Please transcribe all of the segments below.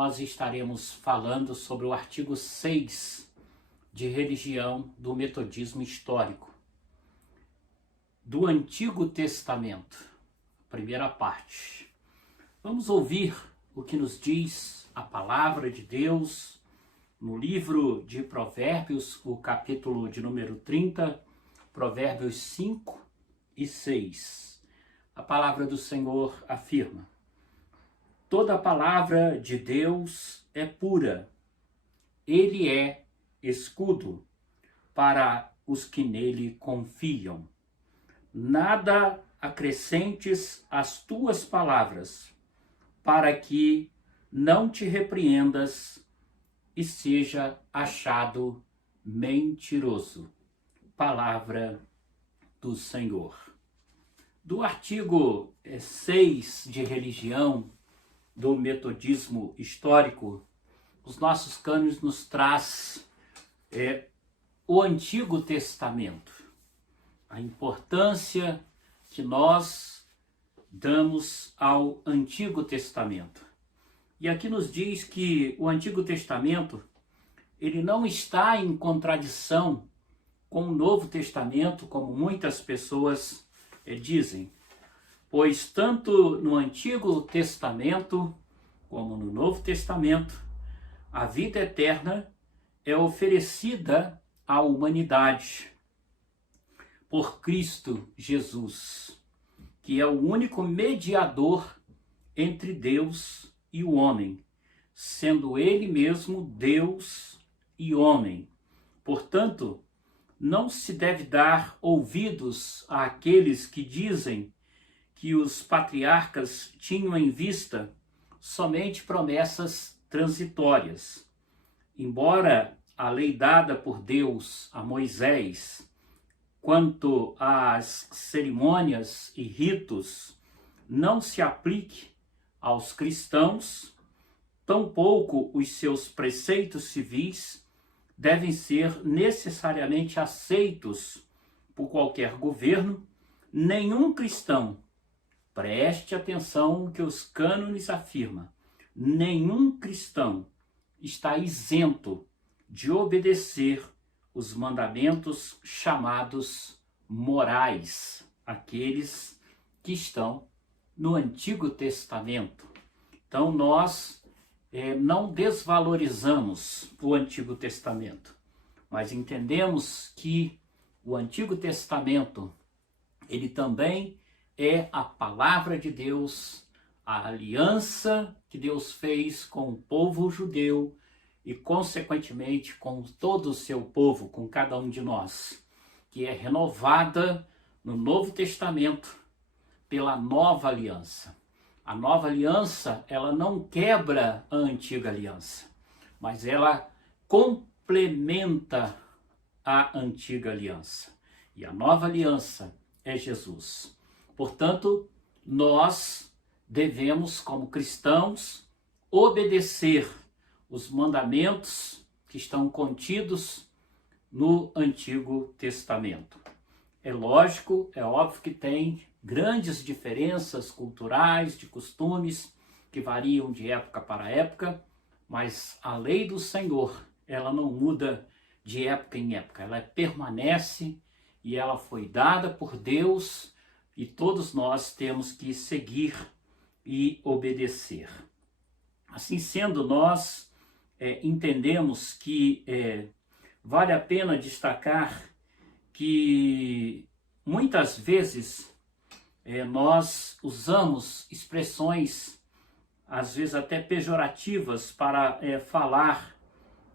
nós estaremos falando sobre o artigo 6 de religião do metodismo histórico, do Antigo Testamento, primeira parte. Vamos ouvir o que nos diz a palavra de Deus no livro de Provérbios, o capítulo de número 30, Provérbios 5 e 6. A palavra do Senhor afirma: toda a palavra de Deus é pura. Ele é escudo para os que nele confiam. Nada acrescentes às tuas palavras, para que não te repreendas e seja achado mentiroso. Palavra do Senhor. Do artigo 6 de religião do metodismo histórico, os nossos cânones nos traz o Antigo Testamento, a importância que nós damos ao Antigo Testamento. E aqui nos diz que o Antigo Testamento, ele não está em contradição com o Novo Testamento, como muitas pessoas dizem. Pois tanto no Antigo Testamento como no Novo Testamento, a vida eterna é oferecida à humanidade por Cristo Jesus, que é o único mediador entre Deus e o homem, sendo Ele mesmo Deus e homem. Portanto, não se deve dar ouvidos àqueles que dizem que os patriarcas tinham em vista somente promessas transitórias. Embora a lei dada por Deus a Moisés quanto às cerimônias e ritos não se aplique aos cristãos, tampouco os seus preceitos civis devem ser necessariamente aceitos por qualquer governo. Nenhum cristão, preste atenção no que os cânones afirmam, nenhum cristão está isento de obedecer os mandamentos chamados morais, aqueles que estão no Antigo Testamento. Então nós não desvalorizamos o Antigo Testamento, mas entendemos que o Antigo Testamento, ele também é a palavra de Deus, a aliança que Deus fez com o povo judeu e, consequentemente, com todo o seu povo, com cada um de nós, que é renovada no Novo Testamento pela nova aliança. A nova aliança, ela não quebra a antiga aliança, mas ela complementa a antiga aliança. E a nova aliança é Jesus. Portanto, nós devemos, como cristãos, obedecer os mandamentos que estão contidos no Antigo Testamento. É lógico, é óbvio que tem grandes diferenças culturais, de costumes, que variam de época para época, mas a lei do Senhor, ela não muda de época em época, ela permanece e ela foi dada por Deus e todos nós temos que seguir e obedecer. Assim sendo, nós entendemos que vale a pena destacar que muitas vezes nós usamos expressões, às vezes até pejorativas, para falar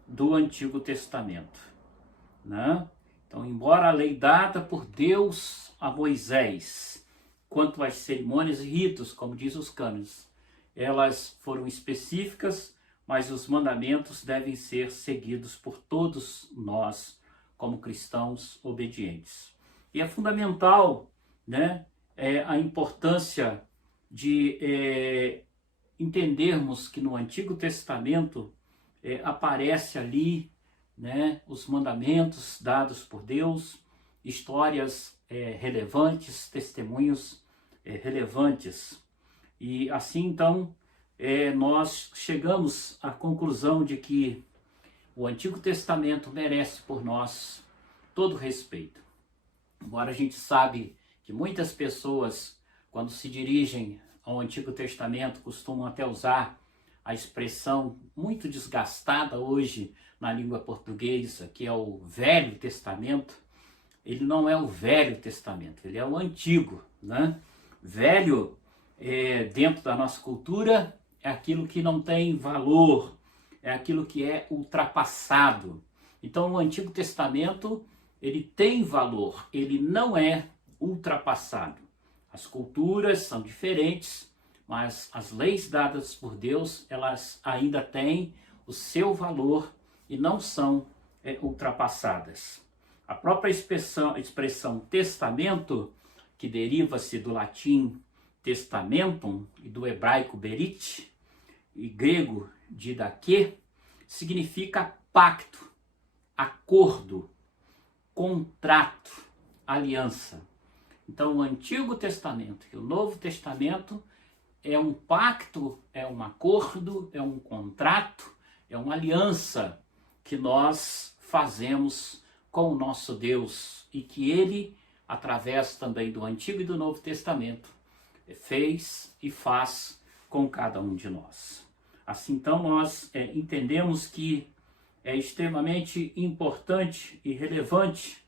do Antigo Testamento, né? Então, embora a lei dada por Deus a Moisés, quanto às cerimônias e ritos, como diz os cânones, elas foram específicas, mas os mandamentos devem ser seguidos por todos nós, como cristãos obedientes. E é fundamental, né, a importância de entendermos que no Antigo Testamento aparece ali, né, os mandamentos dados por Deus, histórias relevantes, testemunhos relevantes. E assim, então, nós chegamos à conclusão de que o Antigo Testamento merece por nós todo respeito. Embora a gente sabe que muitas pessoas, quando se dirigem ao Antigo Testamento, costumam até usar a expressão muito desgastada hoje na língua portuguesa, que é o Velho Testamento. Ele não é o Velho Testamento, ele é o Antigo, né? Velho, dentro da nossa cultura, é aquilo que não tem valor, é aquilo que é ultrapassado. Então, o Antigo Testamento, ele tem valor, ele não é ultrapassado. As culturas são diferentes, mas as leis dadas por Deus, elas ainda têm o seu valor e não são ultrapassadas. A própria expressão testamento, que deriva-se do latim testamentum e do hebraico berit, e grego didaquê, significa pacto, acordo, contrato, aliança. Então, o Antigo Testamento e o Novo Testamento é um pacto, é um acordo, é um contrato, é uma aliança que nós fazemos com o nosso Deus e que Ele, através também do Antigo e do Novo Testamento, fez e faz com cada um de nós. Assim, então, nós entendemos que é extremamente importante e relevante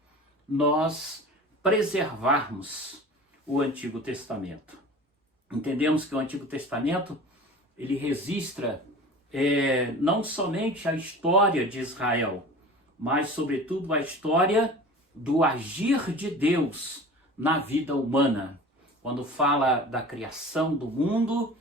nós preservarmos o Antigo Testamento. Entendemos que o Antigo Testamento, ele registra não somente a história de Israel, mas, sobretudo, a história do agir de Deus na vida humana. Quando fala da criação do mundo,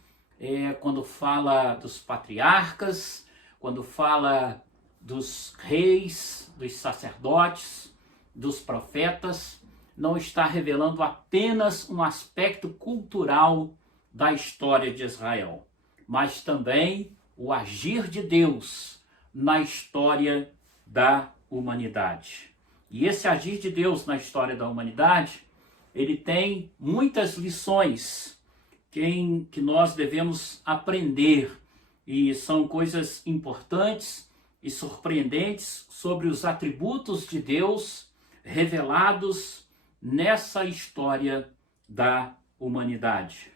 quando fala dos patriarcas, quando fala dos reis, dos sacerdotes, dos profetas, não está revelando apenas um aspecto cultural da história de Israel, mas também o agir de Deus na história da humanidade. E esse agir de Deus na história da humanidade, ele tem muitas lições que nós devemos aprender, e são coisas importantes e surpreendentes sobre os atributos de Deus revelados nessa história da humanidade.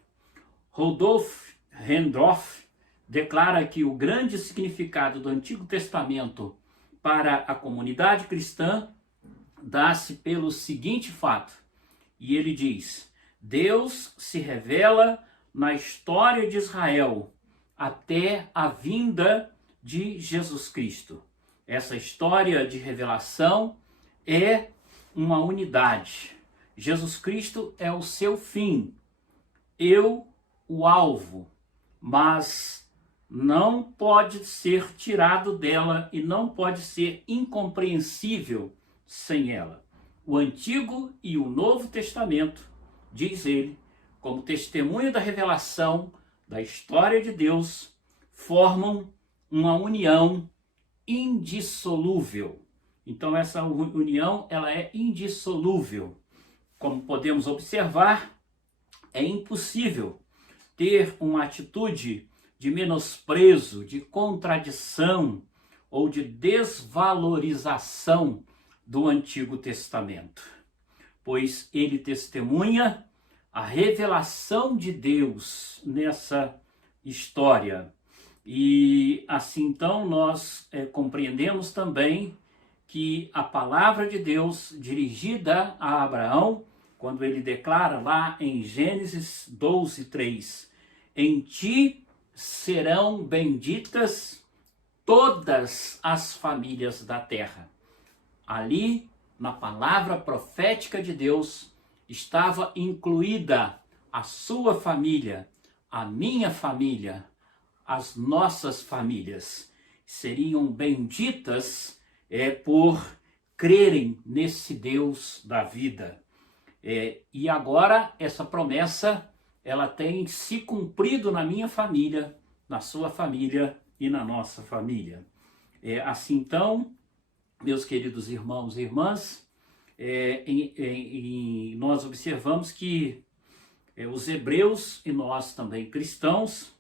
Rudolf Hendorf declara que o grande significado do Antigo Testamento para a comunidade cristã dá-se pelo seguinte fato, e ele diz: Deus se revela na história de Israel até a vinda de Jesus Cristo. Essa história de revelação é uma unidade. Jesus Cristo é o seu fim, eu o alvo, mas não pode ser tirado dela e não pode ser incompreensível sem ela. O Antigo e o Novo Testamento, diz ele, como testemunho da revelação da história de Deus, formam uma união indissolúvel. Então essa união, ela é indissolúvel. Como podemos observar, é impossível ter uma atitude de menosprezo, de contradição ou de desvalorização do Antigo Testamento, pois ele testemunha a revelação de Deus nessa história. E assim então nós compreendemos também que a palavra de Deus dirigida a Abraão, quando ele declara lá em Gênesis 12:3, em ti serão benditas todas as famílias da terra. Ali, na palavra profética de Deus, estava incluída a sua família, a minha família, as nossas famílias. Seriam benditas por crerem nesse Deus da vida. E agora essa promessa, ela tem se cumprido na minha família, na sua família e na nossa família. Assim então, meus queridos irmãos e irmãs, nós observamos que os hebreus e nós também cristãos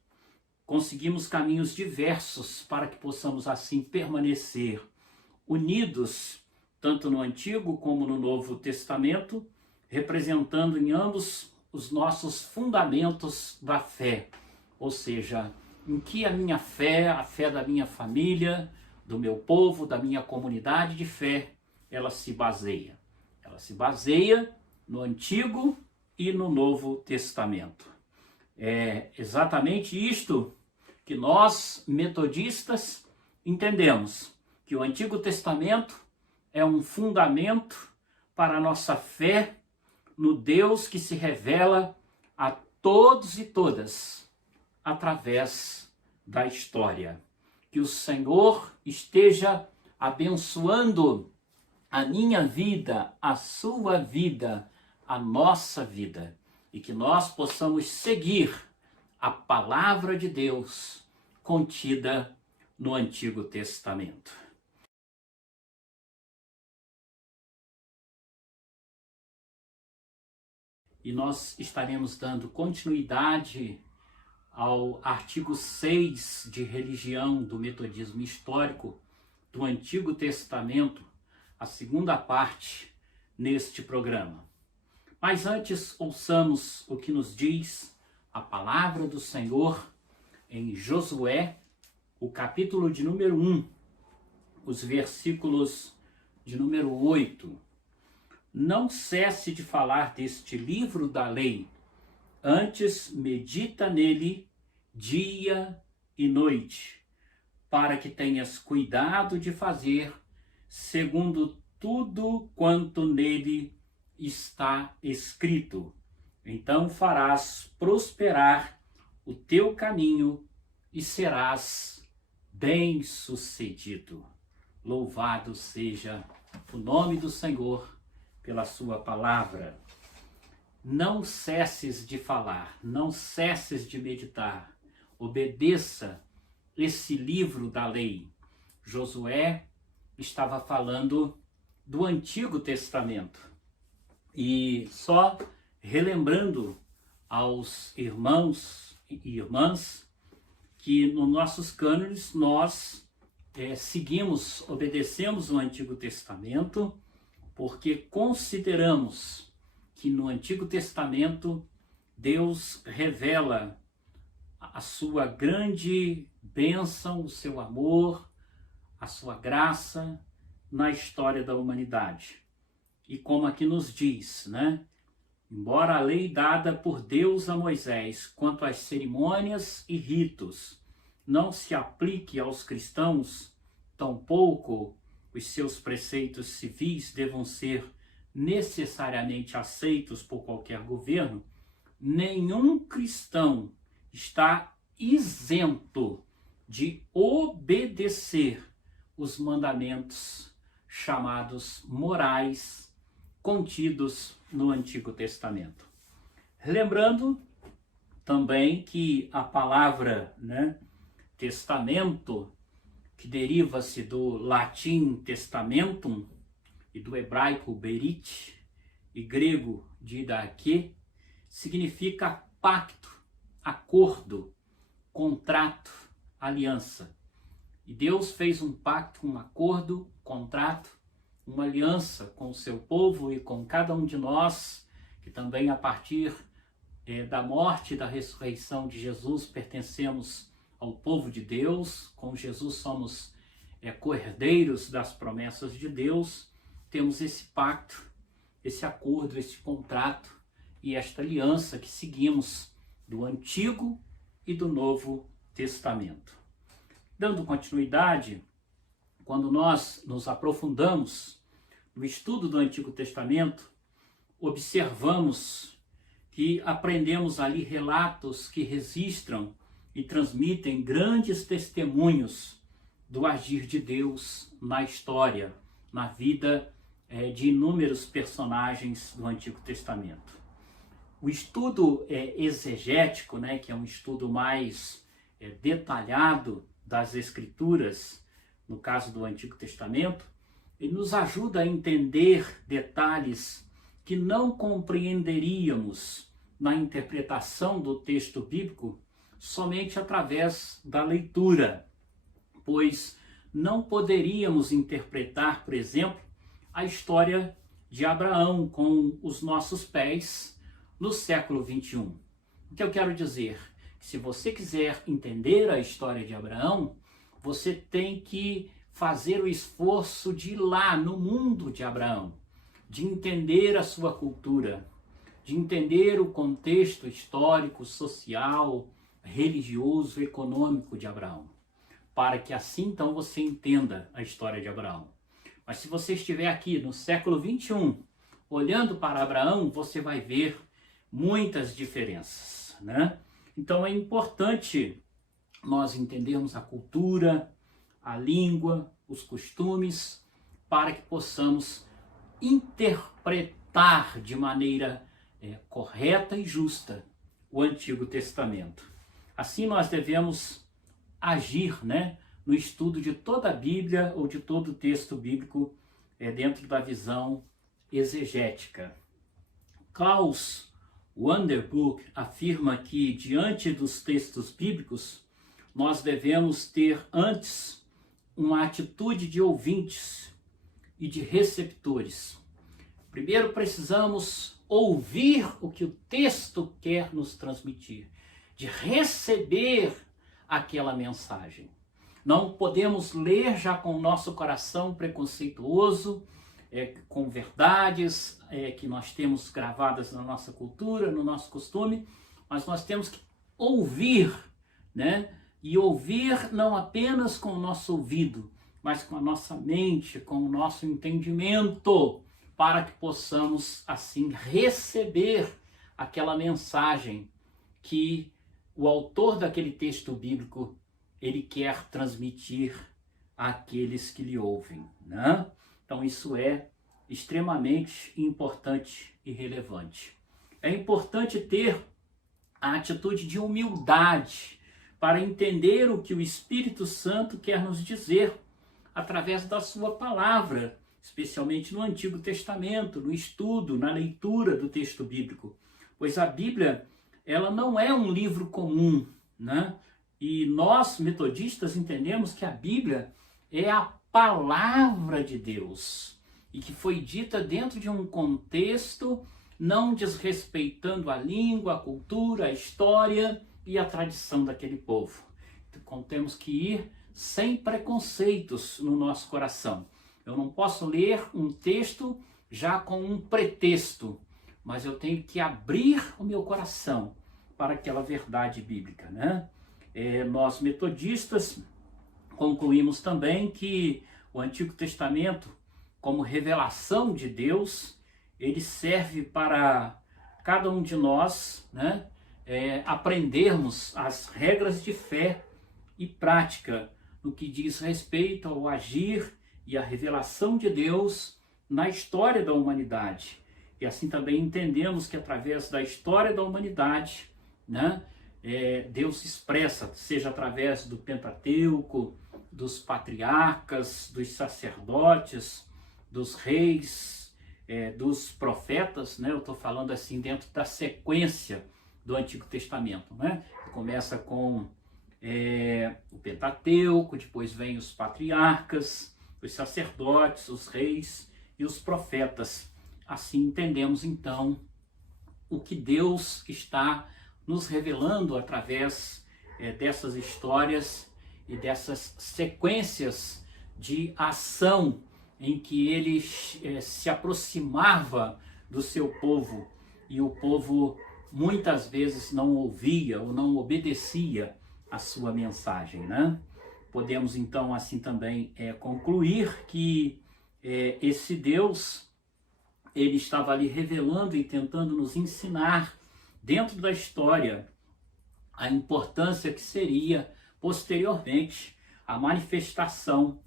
conseguimos caminhos diversos para que possamos assim permanecer unidos, tanto no Antigo como no Novo Testamento, representando em ambos os nossos fundamentos da fé, ou seja, em que a minha fé, a fé da minha família, do meu povo, da minha comunidade de fé, ela se baseia. Ela se baseia no Antigo e no Novo Testamento. É exatamente isto que nós, metodistas, entendemos, que o Antigo Testamento é um fundamento para a nossa fé no Deus que se revela a todos e todas através da história. Que o Senhor esteja abençoando a minha vida, a sua vida, a nossa vida, e que nós possamos seguir a palavra de Deus contida no Antigo Testamento. E nós estaremos dando continuidade ao artigo 6 de religião do metodismo histórico do Antigo Testamento, a segunda parte neste programa. Mas antes, ouçamos o que nos diz a palavra do Senhor em Josué, o capítulo de número 1, os versículos de número 8. Não cesse de falar deste livro da lei, antes medita nele dia e noite, para que tenhas cuidado de fazer segundo tudo quanto nele está escrito. Então farás prosperar o teu caminho e serás bem-sucedido. Louvado seja o nome do Senhor pela sua palavra. Não cesses de falar, não cesses de meditar. Obedeça esse livro da lei. Josué estava falando do Antigo Testamento. E só relembrando aos irmãos e irmãs que nos nossos cânones nós seguimos, obedecemos o Antigo Testamento, porque consideramos que no Antigo Testamento Deus revela a sua grande bênção, o seu amor, a sua graça na história da humanidade. E como aqui nos diz, né? Embora a lei dada por Deus a Moisés quanto às cerimônias e ritos não se aplique aos cristãos, tampouco os seus preceitos civis devam ser necessariamente aceitos por qualquer governo, nenhum cristão está isento de obedecer os mandamentos chamados morais contidos no Antigo Testamento. Lembrando também que a palavra, testamento, que deriva-se do latim testamentum e do hebraico berit e grego didache, significa pacto, acordo, contrato, aliança. E Deus fez um pacto, um acordo, contrato, uma aliança com o seu povo e com cada um de nós, que também a partir da morte e da ressurreição de Jesus pertencemos ao povo de Deus. Com Jesus somos co-herdeiros das promessas de Deus. Temos esse pacto, esse acordo, esse contrato e esta aliança que seguimos do Antigo e do Novo Testamento. Dando continuidade, quando nós nos aprofundamos no estudo do Antigo Testamento, observamos que aprendemos ali relatos que registram e transmitem grandes testemunhos do agir de Deus na história, na vida de inúmeros personagens do Antigo Testamento. O estudo exegético, que é um estudo mais detalhado das Escrituras, no caso do Antigo Testamento, ele nos ajuda a entender detalhes que não compreenderíamos na interpretação do texto bíblico somente através da leitura, pois não poderíamos interpretar, por exemplo, a história de Abraão com os nossos pés no século 21. O que eu quero dizer? Que se você quiser entender a história de Abraão, você tem que fazer o esforço de ir lá no mundo de Abraão, de entender a sua cultura, de entender o contexto histórico, social, religioso, econômico de Abraão, para que assim então você entenda a história de Abraão. Mas se você estiver aqui no século 21, olhando para Abraão, você vai ver muitas diferenças, né? Então é importante nós entendermos a cultura, a língua, os costumes, para que possamos interpretar de maneira correta e justa o Antigo Testamento. Assim nós devemos agir, né, no estudo de toda a Bíblia ou de todo o texto bíblico dentro da visão exegética. Klaus Wanderburg afirma que, diante dos textos bíblicos, nós devemos ter antes uma atitude de ouvintes e de receptores. Primeiro precisamos ouvir o que o texto quer nos transmitir, de receber aquela mensagem. Não podemos ler já com o nosso coração preconceituoso, com verdades que nós temos gravadas na nossa cultura, no nosso costume, mas nós temos que ouvir, né? E ouvir não apenas com o nosso ouvido, mas com a nossa mente, com o nosso entendimento, para que possamos assim receber aquela mensagem que o autor daquele texto bíblico ele quer transmitir àqueles que lhe ouvem, né? Então isso é extremamente importante e relevante. É importante ter a atitude de humildade para entender o que o Espírito Santo quer nos dizer através da sua palavra, especialmente no Antigo Testamento, no estudo, na leitura do texto bíblico. Pois a Bíblia, ela não é um livro comum, né? E nós, metodistas, entendemos que a Bíblia é a palavra de Deus e que foi dita dentro de um contexto, não desrespeitando a língua, a cultura, a história e a tradição daquele povo. Então, temos que ir sem preconceitos no nosso coração. Eu não posso ler um texto já com um pretexto, mas eu tenho que abrir o meu coração para aquela verdade bíblica, né? Nós metodistas concluímos também que o Antigo Testamento, como revelação de Deus, ele serve para cada um de nós, né, aprendermos as regras de fé e prática no que diz respeito ao agir e à revelação de Deus na história da humanidade. E assim também entendemos que através da história da humanidade, né, Deus se expressa, seja através do Pentateuco, dos patriarcas, dos sacerdotes, dos reis, dos profetas, né? Eu estou falando assim dentro da sequência do Antigo Testamento, né? Começa com o Pentateuco, depois vem os patriarcas, os sacerdotes, os reis e os profetas. Assim entendemos então o que Deus está nos revelando através dessas histórias e dessas sequências de ação em que ele se aproximava do seu povo e o povo muitas vezes não ouvia ou não obedecia a sua mensagem, né? Podemos então assim também concluir que esse Deus ele estava ali revelando e tentando nos ensinar dentro da história a importância que seria posteriormente a manifestação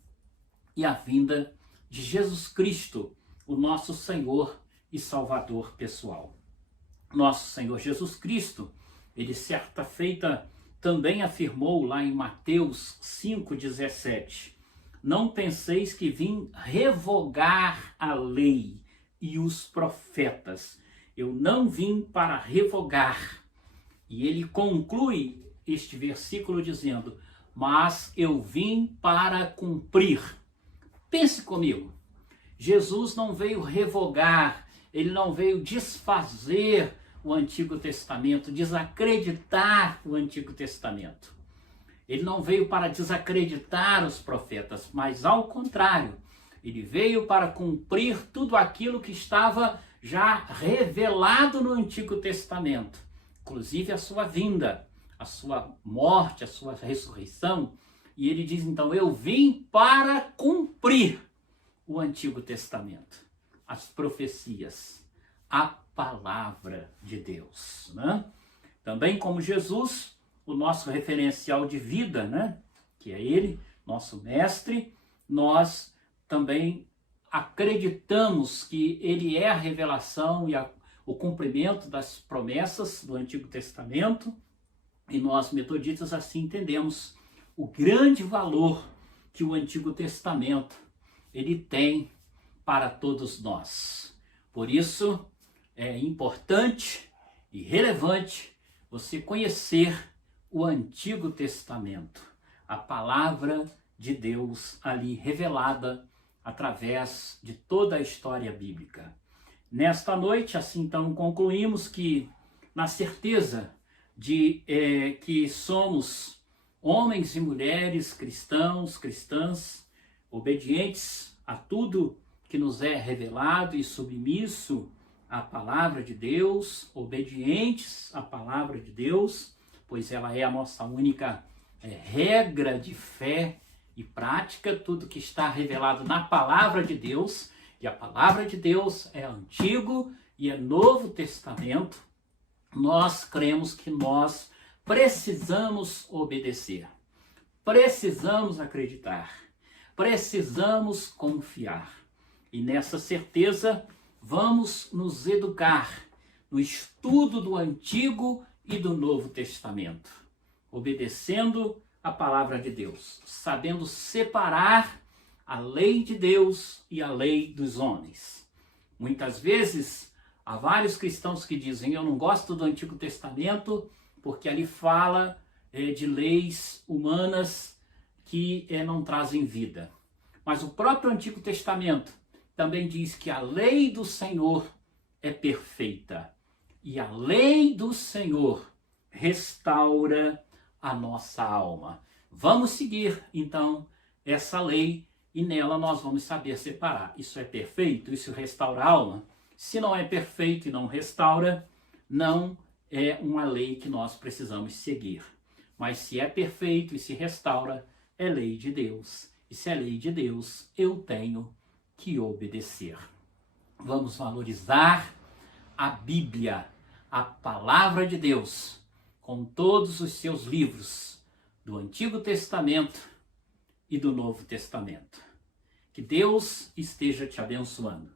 e a vinda de Jesus Cristo, o nosso Senhor e Salvador pessoal. Nosso Senhor Jesus Cristo, ele certa feita também afirmou lá em Mateus 5,17: não penseis que vim revogar a lei e os profetas. Eu não vim para revogar. E ele conclui este versículo dizendo: mas eu vim para cumprir. Pense comigo, Jesus não veio revogar, ele não veio desfazer o Antigo Testamento, desacreditar o Antigo Testamento. Ele não veio para desacreditar os profetas, mas ao contrário, ele veio para cumprir tudo aquilo que estava já revelado no Antigo Testamento, inclusive a sua vinda, a sua morte, a sua ressurreição. E ele diz então: eu vim para cumprir o Antigo Testamento, as profecias, a palavra de Deus, né? Também como Jesus, o nosso referencial de vida, né? Que é ele, nosso mestre, nós também acreditamos que ele é a revelação e o cumprimento das promessas do Antigo Testamento, e nós metodistas assim entendemos o grande valor que o Antigo Testamento ele tem para todos nós. Por isso é importante e relevante você conhecer o Antigo Testamento, a palavra de Deus ali revelada através de toda a história bíblica. Nesta noite, assim então, concluímos que, na certeza de que somos homens e mulheres cristãos, cristãs, obedientes a tudo que nos é revelado e submisso à palavra de Deus, obedientes à palavra de Deus, pois ela é a nossa única regra de fé e prática, tudo que está revelado na palavra de Deus, e a palavra de Deus é Antigo e é Novo Testamento. Nós cremos que nós precisamos obedecer, precisamos acreditar, precisamos confiar. E nessa certeza vamos nos educar no estudo do Antigo e do Novo Testamento, obedecendo a palavra de Deus, sabendo separar a lei de Deus e a lei dos homens. Muitas vezes há vários cristãos que dizem: eu não gosto do Antigo Testamento porque ali fala de leis humanas que não trazem vida. Mas o próprio Antigo Testamento também diz que a lei do Senhor é perfeita e a lei do Senhor restaura a nossa alma. Vamos seguir então essa lei e nela nós vamos saber separar. Isso é perfeito? Isso restaura a alma? Se não é perfeito e não restaura, não é uma lei que nós precisamos seguir. Mas se é perfeito e se restaura, é lei de Deus. E se é lei de Deus, eu tenho que obedecer. Vamos valorizar a Bíblia, a palavra de Deus, com todos os seus livros do Antigo Testamento e do Novo Testamento. Que Deus esteja te abençoando.